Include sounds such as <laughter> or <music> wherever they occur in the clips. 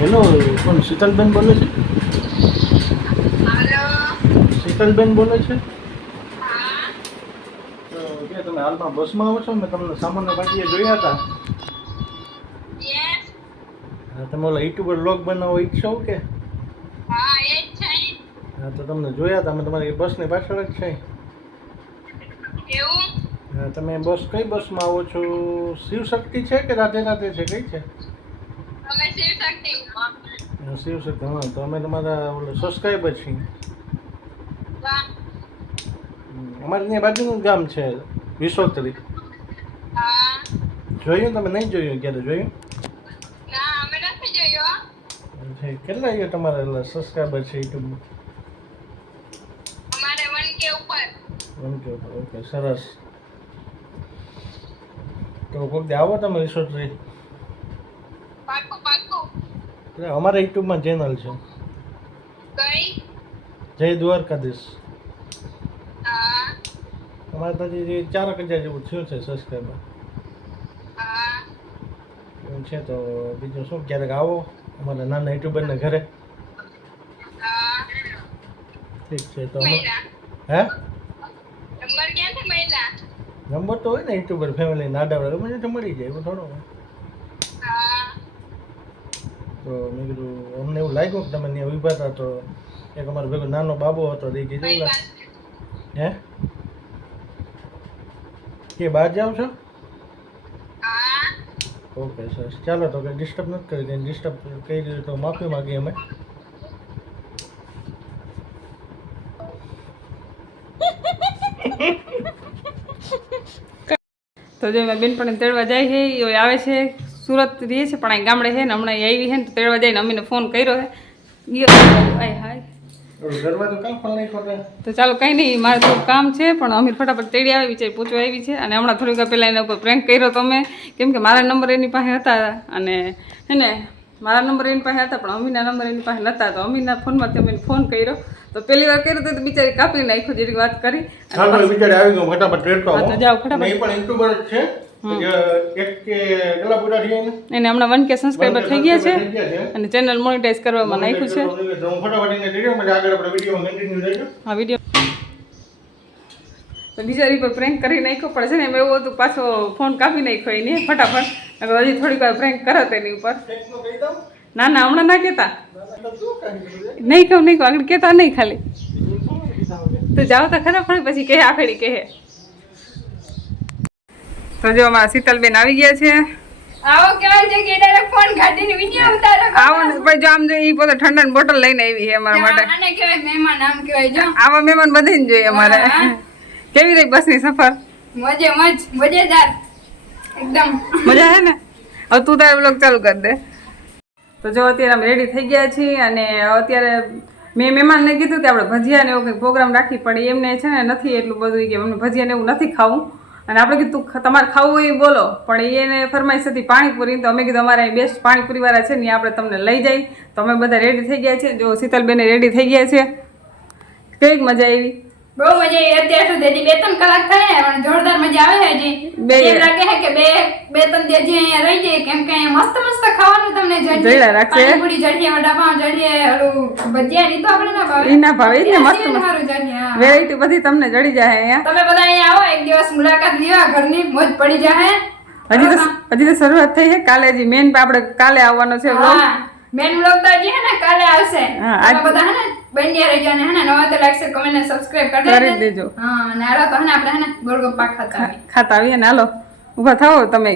Hello કોણ શીતલબેન બોલે છે? શીતલબેન બોલે છે? તો કે તમે હાલમાં બસમાં આવો છો મેં તમને સામાન્ય પાટીએ જોયા હતા. તમે ઓલા યુટ્યુબર લોગ બનાવો ઈચ્છો કે? હા તો તમને જોયા હતા અમે તમારી બસની પાછળ જ છે. તમે બસ કઈ બસમાં આવો છો? શિવશક્તિ છે કે રાધે રાધે છે કઈ છે? શિવ શક્તિ હા, તો અમે તમારા ઓલા સબસ્ક્રાઈબર છીએ. અમારે ત્યાં બાજુનું ગામ છે વિશ્વોત્તરી. જોયું તમે નહીં જોયું ક્યારે જોયું? કેટલા છે તમારા સબસ્ક્રાઈબર છે યુટ્યુબમાં ઓકે ઓકે સરસ. તો કોઈક આવો તમે પાકું એટલે અમારા યુટ્યુબમાં ચેનલ છે. કઈ? જય દ્વારકાધીશ. અમારે તો જે ચાર હજાર જેવું થયું છે સબસ્ક્રાઈબર એવું છે તો બીજું શું? ક્યારેક આવો અમારા નાના યુટ્યુબરને ઘરે. ઠીક છે તો હે? નંબર તો હોય ને યુટ્યુબર ફેમિલી નાડા વાળા મને તો મળી જાય એવું થોડો. તો મેં કીધું અમને એવું લાગ્યું કે તમે ત્યાં ઊભા હતા તો એક અમારો ભેગો નાનો બાબો હતો એ કીધું હે? કે બહાર જાઓ છો? ઓકે સર ચાલો તો કંઈ ડિસ્ટર્બ નથી કરી દે ડિસ્ટર્બ કરી દીધું તો માફી માગીએ અમે. તો જો મેં બેનપણી તેડવા જાય છે એ આવે છે. સુરત રહે છે પણ અહીં ગામડે છે ને હમણાં આવી છે ને તો તેડવા જઈને અમીને ફોન કર્યો છે. આય હાય. તો ચાલો કંઈ નહીં મારે થોડું કામ છે પણ અમીર ફટાફટ તેડી આવી છે પૂછવા આવી છે. અને હમણાં થોડીક પહેલાં એના ઉપર પ્રેન્ક કર્યો તમે કેમ કે મારા નંબર એની પાસે હતા અને હે ને મારા નંબર એની પાસે હતા પણ અમીના નંબર એની પાસે નહોતા તો અમીના ફોનમાં તમે ફોન કર્યો. તો પહેલી વાર કર્યો તો બિચારી કાપી નાખ્યો જેવી વાત કરી. ફટાફટ જાઓ ફટાફટ. પણ છે. એને હમણાં વન કે સબસ્ક્રાઈબર થઈ ગયા છે અને ચેનલ મોનિટાઈઝ કરવામાં નાખ્યું છે. હા વીડિયો તો બિચારી પર પ્રેન્ક કરી નાખ્યો પણ છે ને એમ એવું હતું પાછો ફોન કાપી નાખ્યો એને ફટાફટ. હવે હજી થોડીક વાર પ્રેન્ક કરો એની ઉપર. ના ના હમણાં ના કહેતા. નહીં કહું નહીં કહું આગળ કહેતા નહીં ખાલી. બીજું તો જાઓ તો ખરા પણ પછી કહે આખડી કહે. તો જો અમારા શીતલબેન આવી ગયા છે. આવો કહેવાય છે કે ડાયરેક્ટ ફોન કાઢીને વીડિયો ઉતારો આવો ને જો આમ જો પોતે ઠંડા બોટલ લઈને આવી છે અમારા માટે. આને કહેવાય મહેમાન આમ કહેવાય જો. આવા મહેમાન બધાને જોઈએ અમારે. કેવી રહી બસની સફર? મજે મજ મજેદાર. એકદમ. મજા હે ને? હવે તું તારે બ્લોગ ચાલુ કરી દે. તો જો અત્યારે અમે રેડી થઈ ગયા છીએ અને અત્યારે મેં મહેમાનને કીધું કે આપણે ભજીયા ને એવો કંઈક પ્રોગ્રામ રાખી પણ એમને છે ને નથી એટલું બધું કે અમને ભજીયા ને એવું નથી ખાવું. અને આપણે કીધું તમારે ખાવું હોય એ બોલો. પણ એને ફરમાઈશ હતી પાણીપુરી તો અમે કીધું, અમારે બેસ્ટ પાણીપુરી વાળા છે ને આપણે તમને લઈ જાય. તો અમે બધા રેડી થઈ ગયા છે જો શીતલબેને રેડી થઈ ગયા છે. કંઈક મજા આવી. બહુ મજા આવી. અત્યાર સુધી હજી બે ત્રણ કલાક થયા પણ જોરદાર મજા આવે હજી. બે- લાગે છે કે બે બે ત્રણ દી હજી અહીંયા રહી જઈએ કેમ કે મસ્ત મસ્ત ખાવાનું તમને જડીએ. પાણીપુરી જડીએ વડાપાઉં જડીએ ઓલું ભજીયા ની તો આપણે ના ભાવે. ના ભાવે, ને, મસ્ત મસ્ત. સારું વેરાયટી બધી તમને જડી જાય અહીંયા. તમે બધા અહીંયા આવો એક દિવસ મુલાકાત લેવા ઘરની મોજ પડી જાય હજી તો હજી તો શરૂઆત થઈ છે. કાલે હજી મેન આપણે કાલે આવવાનો છે. હા મેન વ્લોગ તો હજી હે ને કાલે આવશે. હા, બધા હે ને બંડિયા રહી જાને હે ને નવા તો લાઈક શેર કમેન્ટ ને સબસ્ક્રાઇબ કરી કરી દેજો. હા અને હાલો તો હે આપણે હે ગોળગપ્પા ખાતા. ખાતા આવીએ ને હાલો. ઊભા થાઓ તમે.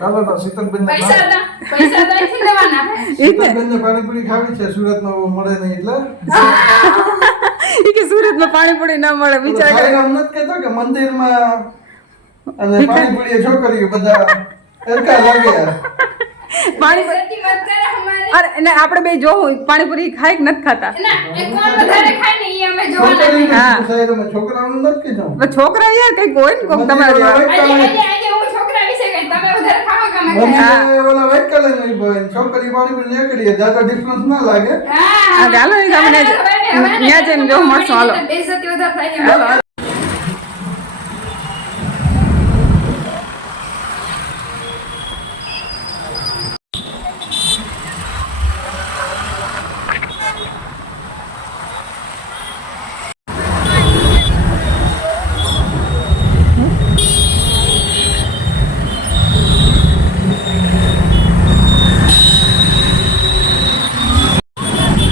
ચાલો તો શીતલબેનને પૈસા તો પૈસા તો અહીંથી લેવાના હે. <laughs> ને. પાણીપુરી ખાવી છે સુરતમાં મળે નહીં એટલે. ઈ કે સુરતમાં પાણીપુરી ના મળે વિચાર કરે. એમ નથી કહેતો કે મંદિરમાં અને પાણીપુરી છોકરીઓ બધા સરખા લાગે <laughs> પાણી વાત કરે અમારે. અરે ને આપણે બે જો પાણીપુરી ખાય કે નથી ખાતા? છોકરા એ કઈ કોઈ ને ને તમારે ચાલો. હા. શહેરમાં છોકરાઓનું નથી કીધું હવે છોકરા યાર કંઈક હોય ને કોક તમારા જેવા આજે આજે આજે હું છોકરા વિશે કઈ તમે વધારે ખાઓ કે અમે ખાઈએ? મને ઓલા white colour ની બોય, છોકરી પાણીપુરી નીકળી જ્યાદા difference ના લાગે હા, હા, હાલો ને તમે હવે ને, હવે ને, ન્યા જઈને જો મળશું, હાલો. બેઇજ્જતી વધારે થાય છે. હાલો, હાલો.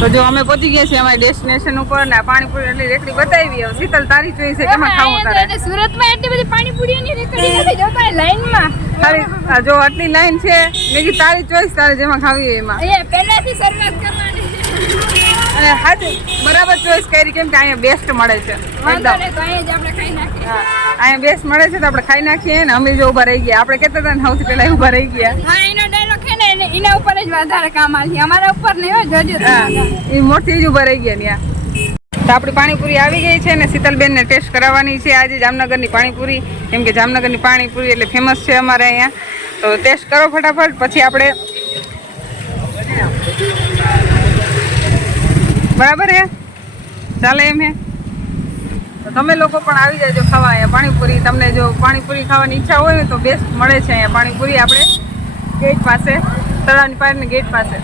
તો જો અમે પહોંચી ગયા છીએ અમારી ડેસ્ટિનેશન ઉપર ને પાણીપુરી એટલી રેકડી બતાવી હવે શીતલ તારી ચોઈસ છે કેમાં ખાવું તારે? સુરતમાં એટલી બધી પાણીપુરીઓની રેકડી નથી જોતા લાઈનમાં. તારી જો આટલી લાઈન છે મેં તારી ચોઈસ તારે જેમાં ખાવી એમાં. અહીંયા પહેલાથી શરૂઆત કરવાની. અને હાજર બરાબર ચોઈસ કરી કેમ કે અહીંયા બેસ્ટ મળે છે એકદમ. અહીંયા જ બેસ્ટ મળે છે તો આપણે ખાઈ નાખીએ ને અમે જો ઊભા રહી ગયા. આપણે કહેતા હતા ને સૌથી પહેલા ઊભા રહી ગયા. એનો ઉપર જ વધારે કામ આલી અમારા ઉપર નહીં હોય, જોજો એ મોટી જ ઊભા રહી ગયા ત્યાં તો આપણી પાણીપુરી આવી ગઈ છે ને શીતલબેનને ટેસ્ટ કરાવવાની છે. આજે જામનગરની પાણીપુરી, કેમ કે જામનગરની પાણીપુરી એટલે ફેમસ છે અમારે અહીંયા. તો ટેસ્ટ કરો ફટાફટ, પછી આપણે બરાબર હે? ચાલે એમ હે? તમે લોકો પણ આવી જાજો ખાવા અહીંયા પાણીપુરી. તમને જો પાણીપુરી ખાવાની ઈચ્છા હોય તો બેસ્ટ મળે છે અહીંયા પાણીપુરી. આપણે ગેટ પાસે તળાવની પાસેની ગેટ પાસે.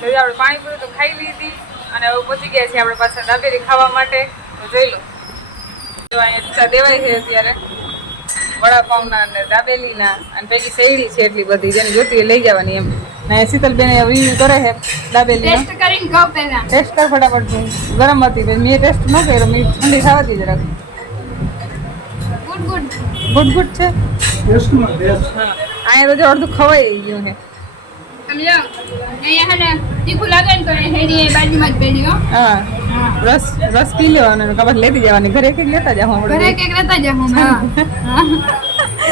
તો આપણે પાણીપુરી તો ખાઈ લીધી અને હવે પહોંચી ગયા છીએ આપણે પાછા દાબેલી ખાવા માટે. તો જોઈ લો. જો અહીંયા ટીચા દેવાય છે અત્યારે. વડાપાઉના અને દાબેલીના અને પૈકી શેરડી છે એટલી બધી જેને જોતી લઈ જવાની એમ. ને શીતલબેન રિવ્યુ કરે છે દાબેલી ટેસ્ટ કરીને કહો પહેલા. ટેસ્ટ કર ફટાફટ ગરમ હતી મેં ટેસ્ટ ન કર્યો મેં ઠંડી ખાવાથી જ જરાક ગુડ ગુડ ગુડ ગુડ છે? અહીંયા તો અડધું ખવાઈ ગયું છે. સમજો? અહીંયા હે ને તીખું લાગે ને તો એ બાજુમાં જ પેલી હો હા. રસ રસ પી લેવાનો અને લેતી જવાની. ઘરે કંઈક લેતા જાવ ઘરે કેક લેતા જાવ હા.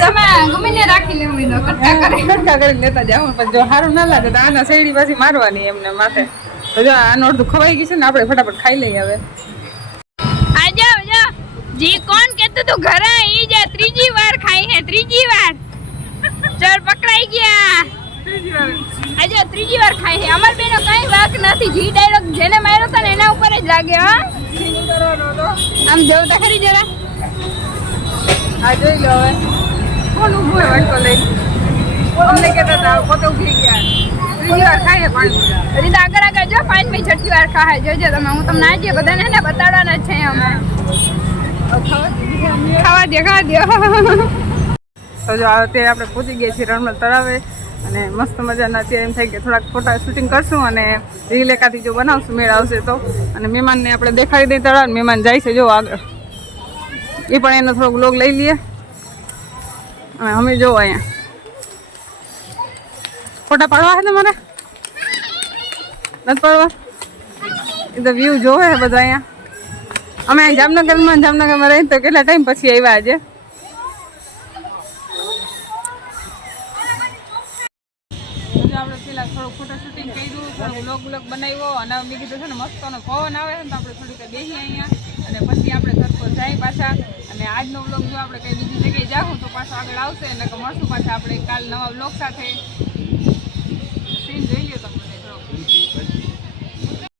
તમે ગમે ને રાખી લેવું તો કટકા કરે. કટકા કરીને લેતા જાવ પણ જો સારું ના લાગે તો આના શેરડી પાછી મારવાની એમને માથે. તો જો આનું અડધું ખવાઈ ગયું છે ને આપણે ફટાફટ ખાઈ લઈએ હવે. આ જાઓ જાઓ જી કોણ કેતું તું? ઘરે ઈ જે ત્રીજી વાર ખાઈ હે ત્રીજી વાર. ચલ પકડાઈ ગયા આજે ત્રીજી વાર ખાઈ છે. અમાર બેનો કઈ વાક નથી. જી ડાયલોગ જેને માર્યો હતો ને એના ઉપર જ લાગે હા. આમ જોઉં તો ખરી જરા. આ જોઈ લો હવે. કોણ ઊભું હોય વાટકો લઈ અમને કહેતા હતા પોતે ઊભી ગયા ત્રીજી વાર ખાઈએ પાણી હજી તો આગળ આગળ જો પાંચમી છઠ્ઠી વાર ખાય. જોજો તમે હું તમને આજે બધાને ને બતાડવાના છે અમે ખાવા દે. ખાવા દે તો જો અત્યારે આપણે પહોંચી ગયા છીએ રણમલ તળાવે. અને મસ્ત મજાના અત્યારે એમ થાય કે થોડાક ફોટા શૂટિંગ કરશું અને રીલ એકાથી જો બનાવશું, મેળ આવશે તો. અને મહેમાનને આપણે દેખાડી દઈએ તળાવ, મહેમાન જાય છે જો આગળ. એ પણ એનો થોડોક લોગ લઈ લઈએ. અને અમે જો અહીંયા. ફોટા પાડવા છે તમારે? નથી પાડવા? એ તો વ્યૂ જોવે બધા અહીંયા. અમે જામનગરમાં જામનગરમાં રહીએ તો કેટલા ટાઈમ પછી આવ્યા આજે? અને મેં કીધું છે ને, મસ્તનો પવન આવે છે ને, તો આપણે થોડીક બેસીએ અહીંયા. અને પછી આપણે ઘર પર જાય પાછા. અને આજનો બ્લોગ જો આપણે કઈ બીજી જગ્યાએ જાઉં તો પાછો આગળ આવશે. અને મળશું પાછા આપણે કાલ નવા બ્લોગ સાથે.